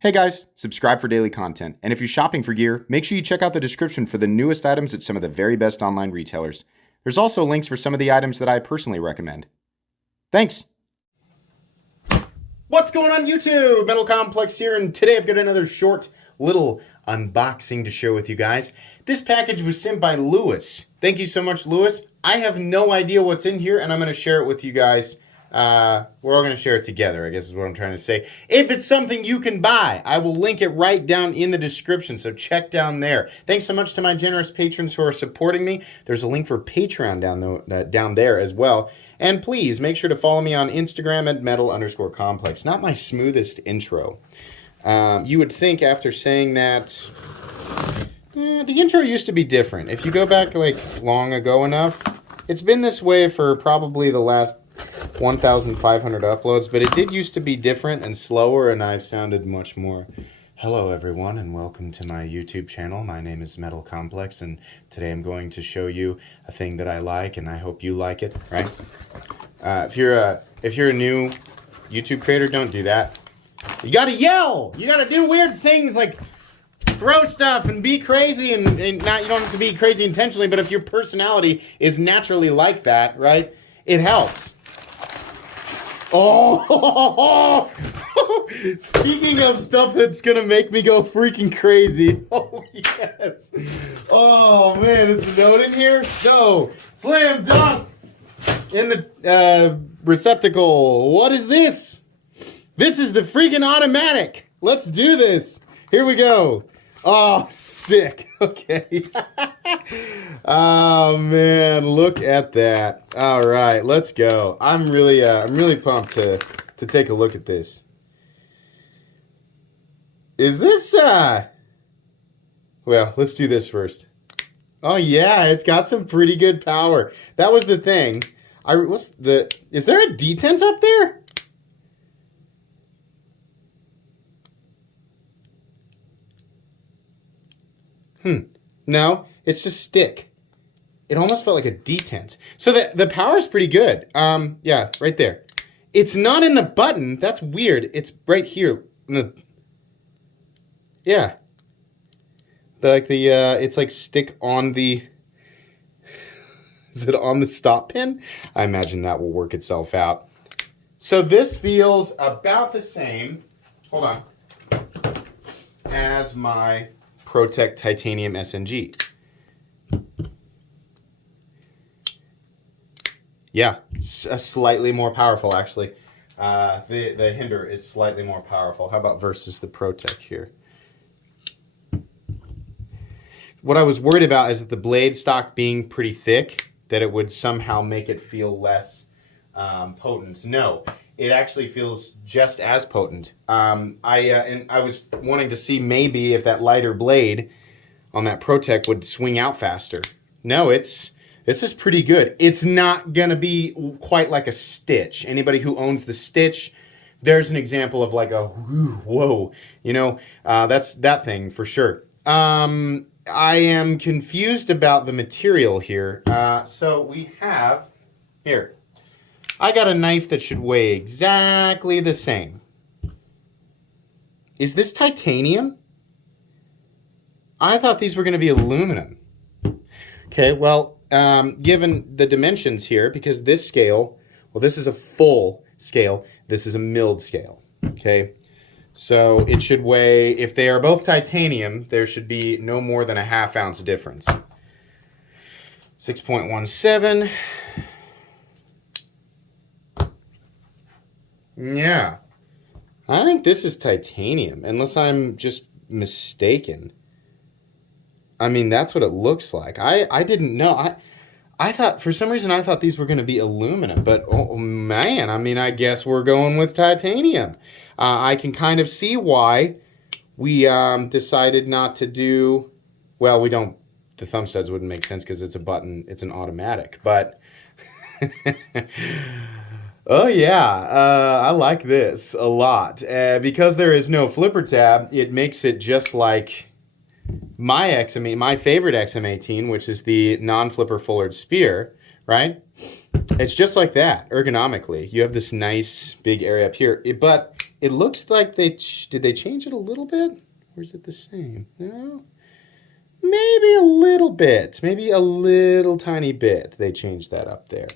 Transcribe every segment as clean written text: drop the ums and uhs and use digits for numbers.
Hey guys, subscribe for daily content. And if you're shopping for gear, make sure you check out the description for the newest items at some of the very best online retailers. There's also links for some of the items that I personally recommend. Thanks! What's going on YouTube? Metal Complex here, and today I've got another short little unboxing to share with you guys. This package was sent by Lewis. Thank you so much, Lewis. I have no idea what's in here, and I'm going to share it with you guys. We're all going to share it together, I guess is what I'm trying to say. If it's something you can buy, I will link it right down in the description, so check down there. Thanks so much to my generous patrons who are supporting me. There's a link for Patreon down there as well. And please make sure to follow me on Instagram at metal_complex. Not my smoothest intro. You would think after saying that, the intro used to be different. If you go back like long ago enough, it's been this way for probably the last 1,500 uploads, but it did used to be different and slower, and I've sounded much more. Hello everyone, and welcome to my YouTube channel. My name is Metal Complex, and today I'm going to show you a thing that I like, and I hope you like it, right? If you're a new YouTube creator, don't do that. You gotta yell! You gotta do weird things like throw stuff and be crazy, and not, you don't have to be crazy intentionally, but if your personality is naturally like that, right, it helps. Oh, speaking of stuff that's gonna make me go freaking crazy. Oh, yes. Oh, man, is the note in here? No. Slam dunk in the receptacle. What is this? This is the freaking automatic. Let's do this. Here we go. Oh, sick. Okay. Oh man, look at that. All right, let's go. I'm really pumped to take a look at this. Is this well, let's do this first. Oh yeah, it's got some pretty good power. That was the thing. Is there a detent up there? No, it's just stick. It almost felt like a detent. So the power is pretty good. Yeah, right there. It's not in the button. That's weird. It's right here. Yeah. It's like stick on the... Is it on the stop pin? I imagine that will work itself out. So this feels about the same, hold on, as my ProTech Titanium SNG. Yeah, slightly more powerful actually. The Hinderer is slightly more powerful. How about versus the ProTech here? What I was worried about is that the blade stock being pretty thick, that it would somehow make it feel less potent. No, it actually feels just as potent. And I was wanting to see maybe if that lighter blade on that ProTech would swing out faster. No, this is pretty good. It's not gonna be quite like a Stitch. Anybody who owns the Stitch, there's an example of like a whoa, you know, that's that thing for sure. I am confused about the material here. So we have here. I got a knife that should weigh exactly the same. Is this titanium? I thought these were going to be aluminum. Okay, well, given the dimensions here, because this scale, well, this is a full scale, this is a milled scale, okay? So it should weigh, if they are both titanium, there should be no more than a ½ ounce difference. 6.17. Yeah, I think this is titanium, unless I'm just mistaken. I mean, that's what it looks like. I didn't know. I thought, for some reason, I thought these were going to be aluminum, but oh man, I mean, I guess we're going with titanium. I can kind of see why we decided not to do, well, we don't, the thumb studs wouldn't make sense because it's a button, it's an automatic, but... Oh yeah, I like this a lot. Because there is no flipper tab, it makes it just like my my favorite XM18, which is the non-flipper fullered spear, right? It's just like that, ergonomically. You have this nice big area up here, but It looks like did they change it a little bit? Or is it the same? No? Maybe a little bit. Maybe a little tiny bit. They changed that up there.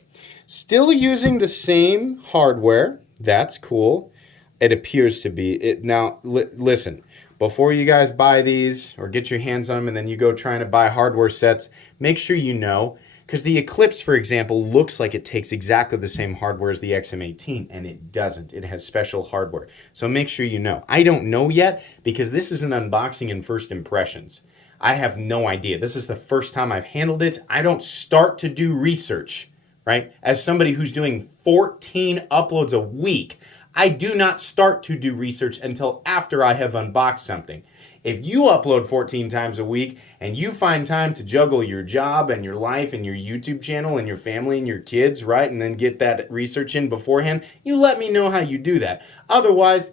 Still using the same hardware. That's cool. It appears to be. Now, listen. Before you guys buy these or get your hands on them and then you go trying to buy hardware sets, make sure you know. Because the Eclipse, for example, looks like it takes exactly the same hardware as the XM18, and it doesn't. It has special hardware. So make sure you know. I don't know yet because this is an unboxing and first impressions. I have no idea. This is the first time I've handled it. I don't start to do research, right? As somebody who's doing 14 uploads a week, I do not start to do research until after I have unboxed something. If you upload 14 times a week and you find time to juggle your job and your life and your YouTube channel and your family and your kids, right, and then get that research in beforehand, you let me know how you do that. Otherwise,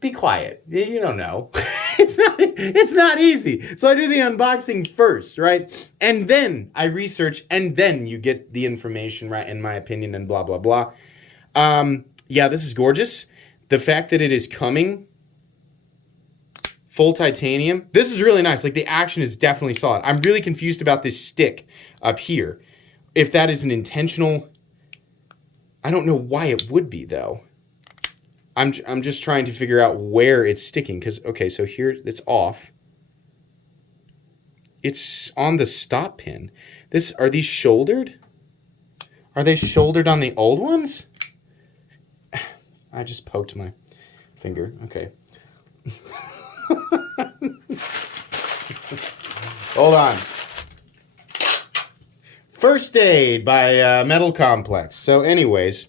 be quiet. You don't know. It's not easy. So I do the unboxing first, right? And then I research, and then you get the information, right, in my opinion, and blah, blah, blah. Yeah, this is gorgeous. The fact that it is coming full titanium. This is really nice. Like, the action is definitely solid. I'm really confused about this stick up here. If that is an intentional... I don't know why it would be, though. I'm just trying to figure out where it's sticking. Because, okay, so here it's off. It's on the stop pin. Are these shouldered? Are they shouldered on the old ones? I just poked my finger. Okay. Hold on. First Aid by Metal Complex. So anyways,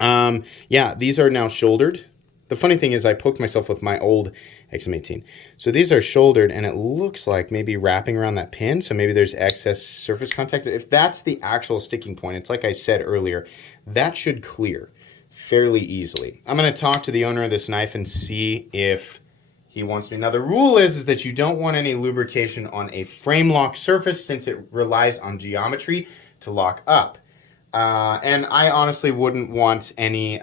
yeah, these are now shouldered. The funny thing is I poked myself with my old XM18. So these are shouldered, and it looks like maybe wrapping around that pin, so maybe there's excess surface contact. If that's the actual sticking point, it's like I said earlier, that should clear fairly easily. I'm going to talk to the owner of this knife and see if he wants me. Now, the rule is that you don't want any lubrication on a frame lock surface since it relies on geometry to lock up. And I honestly wouldn't want any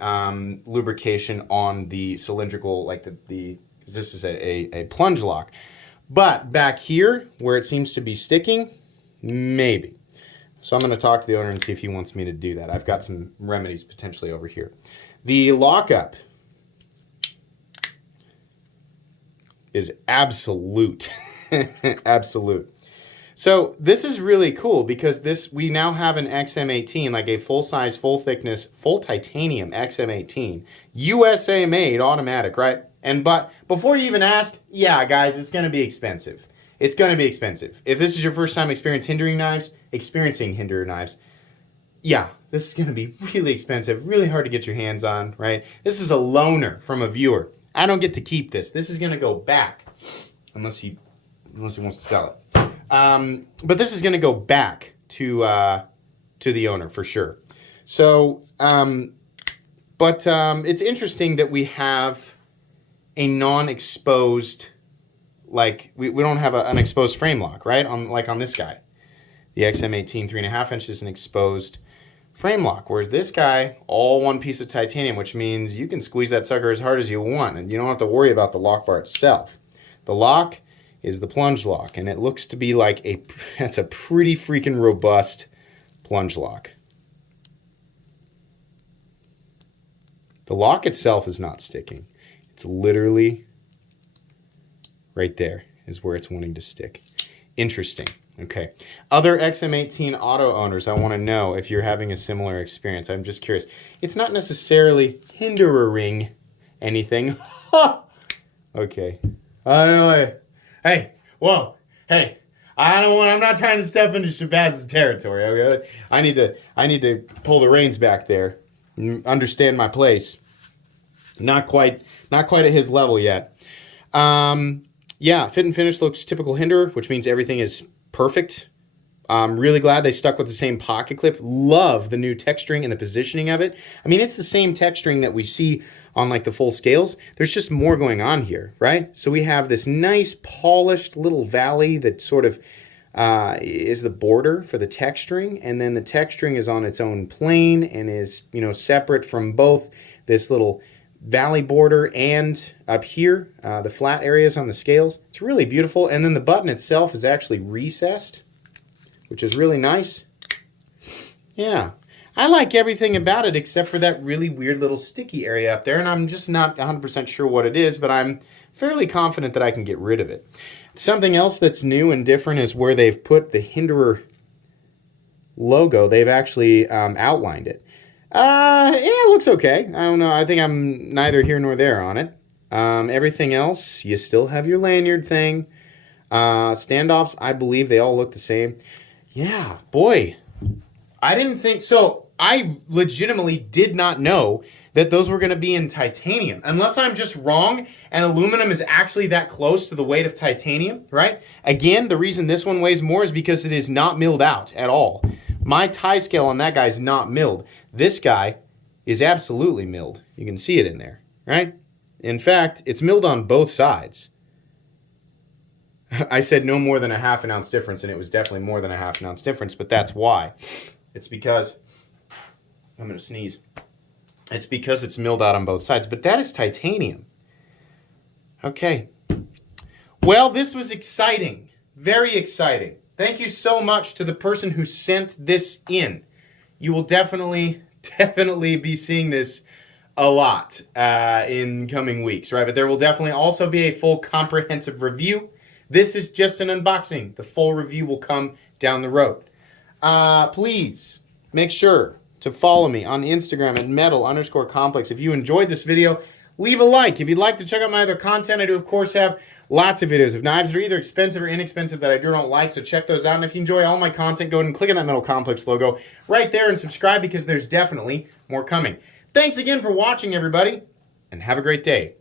lubrication on the cylindrical, like because this is a plunge lock. But back here, where it seems to be sticking, maybe. So I'm going to talk to the owner and see if he wants me to do that. I've got some remedies potentially over here. The lockup is absolute. Absolute. So this is really cool because we now have an XM18, like a full-size, full-thickness, full titanium XM18, USA made, automatic, right? But before you even ask, yeah, guys, it's going to be expensive. It's going to be expensive. If this is your first time experiencing Hinderer knives, yeah, this is going to be really expensive, really hard to get your hands on, right? This is a loaner from a viewer. I don't get to keep this. This is going to go back, unless he wants to sell it. But this is going to go back to the owner for sure. So, it's interesting that we have a non-exposed, like we don't have an exposed frame lock, right? On this guy, the XM18 3.5 inches an exposed frame lock, whereas this guy, all one piece of titanium, which means you can squeeze that sucker as hard as you want, and you don't have to worry about the lock bar itself. The lock is the plunge lock, and it looks to be like that's a pretty freaking robust plunge lock. The lock itself is not sticking. It's literally right there is where it's wanting to stick. Interesting. Okay. Other XM18 auto owners, I want to know if you're having a similar experience. I'm just curious. It's not necessarily Hinderer anything. Okay. Hey, whoa. Hey, I'm not trying to step into Shabazz territory. Okay? I need to pull the reins back there. Understand my place. Not quite at his level yet. Yeah, fit and finish looks typical Hinderer, which means everything is perfect. I'm really glad they stuck with the same pocket clip. Love the new texturing and the positioning of it. I mean, it's the same texturing that we see on like the full scales. There's just more going on here, right? So we have this nice polished little valley that sort of is the border for the texturing, and then the texturing is on its own plane and is, separate from both this little valley border and up here, the flat areas on the scales. It's really beautiful. And then the button itself is actually recessed, which is really nice. Yeah, I like everything about it except for that really weird little sticky area up there, and I'm just not 100% sure what it is, but I'm fairly confident that I can get rid of it. Something else that's new and different is where they've put the Hinderer logo. They've actually outlined it. Yeah, it looks okay. I don't know. I think I'm neither here nor there on it. Everything else, you still have your lanyard thing. Standoffs, I believe they all look the same. Yeah, boy. I didn't think so. I legitimately did not know that those were going to be in titanium, unless I'm just wrong and aluminum is actually that close to the weight of titanium, right? Again, the reason this one weighs more is because it is not milled out at all. My tie scale on that guy is not milled. This guy is absolutely milled. You can see it in there, right? In fact, it's milled on both sides. I said no more than a ½ ounce difference, and it was definitely more than a ½ ounce difference, but that's why. It's because, I'm going to sneeze. It's because it's milled out on both sides, but that is titanium. Okay. Well, this was exciting. Very exciting. Thank you so much to the person who sent this in. You will definitely be seeing this a lot in coming weeks, right? But there will definitely also be a full comprehensive review. This is just an unboxing. The full review will come down the road. Please make sure to follow me on Instagram at metal_complex. If you enjoyed this video, leave a like. If you'd like to check out my other content, I do, of course, have lots of videos of knives that are either expensive or inexpensive that I do not like, so check those out. And if you enjoy all my content, go ahead and click on that Metal Complex logo right there and subscribe because there's definitely more coming. Thanks again for watching, everybody, and have a great day.